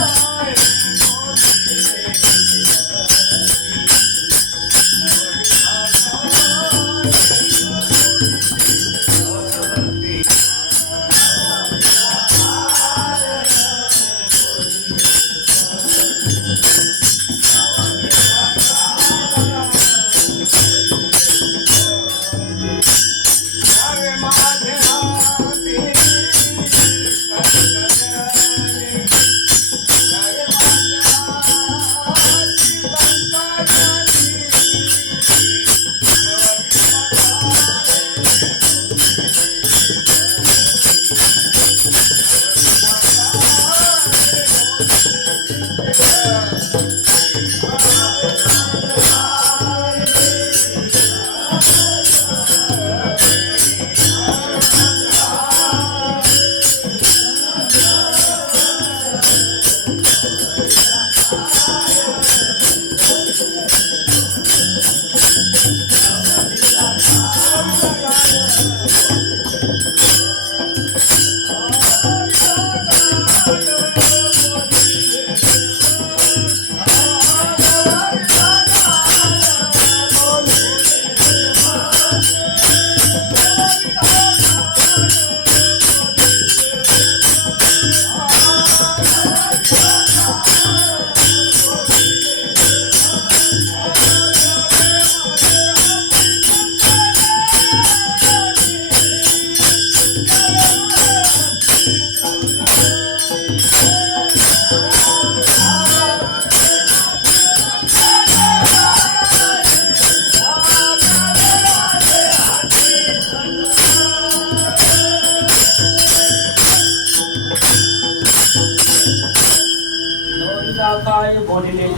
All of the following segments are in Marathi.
Oh. ああやめろ!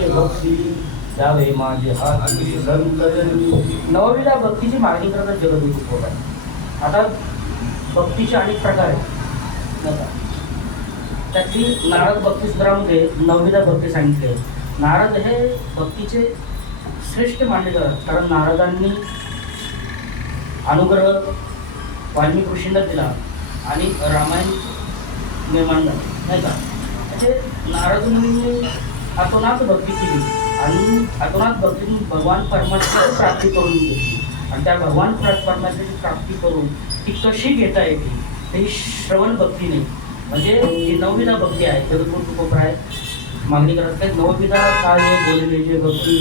भक्ती जावे माझे हात संकलनी भक्तीची मागणी करतात जगद्गुरु आहे आता भक्तीचे अनेक प्रकार आहेत. नाही त्यातली नारद भक्ती सूत्रामध्ये नवविधा भक्ती सांगितले. नारद हे भक्तीचे श्रेष्ठ मानले जातात कारण नारदांनी अनुग्रह वाल्मिक ऋषींना दिला आणि रामायण निर्माण झाले. नाही का? म्हणजे नारद मुनी अतोनात भक्ती केली. आणि अतोनात भक्तीतून भगवान परमात्म्याची प्राप्ती करून घेतली. आणि त्या भगवान पर- परमात्म्याची प्राप्ती करून ती कशी घेता येते ते श्रवण भक्ती नाही म्हणजे ही नवविधा भक्ती आहे जगद्गुरु तुकोप्राय मागणी करत काय नवविधा काय बोलले जे भक्ती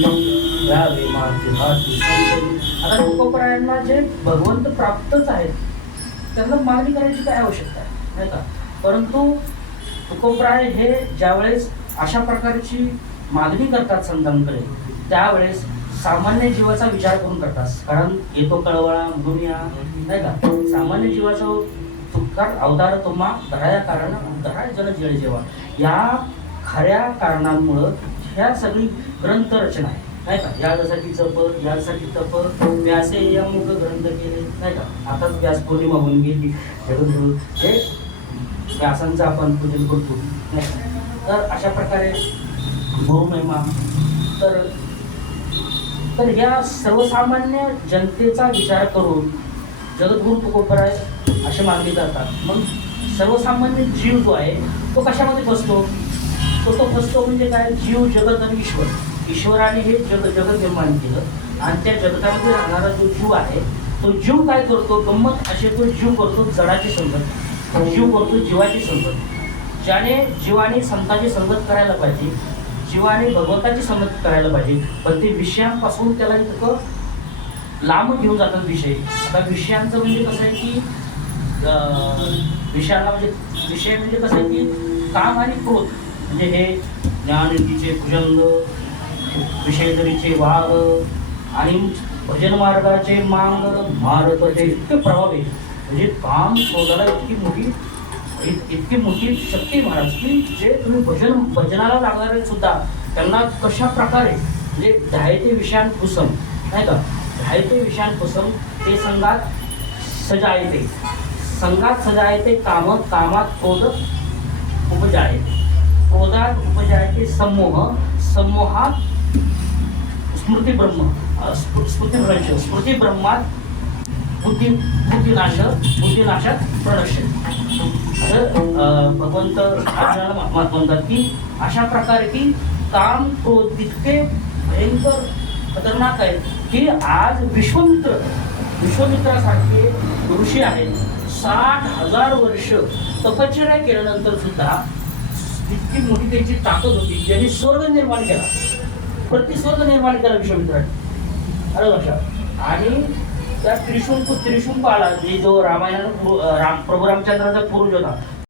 द्यावे माझे हाती आता उपप्रायांना जे भगवंत प्राप्तच आहेत त्यांना मागणी करायची काय आवश्यकता आहे? नाही का? परंतु तुकोप्राय हे ज्यावेळेस अशा प्रकारची मागणी करतात संतांकडे त्यावेळेस सामान्य जीवाचा विचार करून करतात. कारण येतो कळवळा म्हणून या नाही का? सामान्य जीवाचा तुकार अवतार तुम्हा धराया कारण धराय जन जळ जेव्हा या खऱ्या कारणांमुळं ह्या सगळी ग्रंथ रचना आहे. नाही का? यासाठी जप यासाठी तप व्यासे या मुग ग्रंथ केले नाही का? आताच व्यास पौर्णिमा होऊन गेली हे व्यासांचं आपण पूजन करतो. नाही का? तर अशा प्रकारे गुरुमहिमा तर तर या सर्वसामान्य जनतेचा विचार करून जगद्गुरु तुकोबराय असे मानले जातात. मग सर्वसामान्य जीव जो आहे तो कशामध्ये बसतो तो तो बसतो म्हणजे काय? जीव जगत आणि ईश्वर. ईश्वराने हे जग जगत निर्माण केलं. आणि त्या जगतामध्ये राहणारा जो जीव आहे तो जीव काय करतो? गंमत असे तो जीव करतो जडाची संगत. जीव करतो जीवाची संगत. ज्याने जीवाने संतांची संगत करायला पाहिजे जीवाने भगवंताची संगत करायला पाहिजे पण ते विषयांपासून त्याला इतकं लांब घेऊन जातात विषय. आता विषयांचं म्हणजे कसं आहे की विषयाला म्हणजे विषय म्हणजे कसं आहे की काम आणि क्रोध. म्हणजे हे ज्ञाननीतीचे भुजंग विषयधरीचे वाघ आणि भजन मार्गाचे मांग भारत हे इतके प्रभाव आहे. म्हणजे काम शोधायला इतकी मोठी इतकी मोठी शक्ती महाराज की जे तुम्ही भजन भजनाला लागणारे सुद्धा त्यांना कशा प्रकारे म्हणजे धायते विषयान कुसम नाही का? धायते विषयान कुसम ते संघात सजायते. संघात सजायते काम कामात क्रोध उपजायते. क्रोधात उपजायते समूह समूहात स्मृती ब्रह्म स्मृती ब्रह्म स्मृती ब्रह्मात बुद्धी बुद्धिनाश बुद्धिनाशात प्रदर्शन भगवंत अर्जुनाला म्हणतात की अशा प्रकारे की काम क्रोध तितके भयंकर खतरनाक आहे की आज विश्वमित्र विश्वमित्रासारखे ऋषी आहेत. साठ हजार वर्ष तपश्चर्या केल्यानंतर सुद्धा इतकी मोठी त्यांची ताकद होती. ज्यांनी स्वर्ग निर्माण केला. प्रतिस्वर्ग निर्माण केला विश्वमित्राने. अरे लक्षात आणि त्या त्रिशुंक त्रिशुंक आला. जे जो रामायण राम प्रभू रामचंद्राचा पूर्वज होता.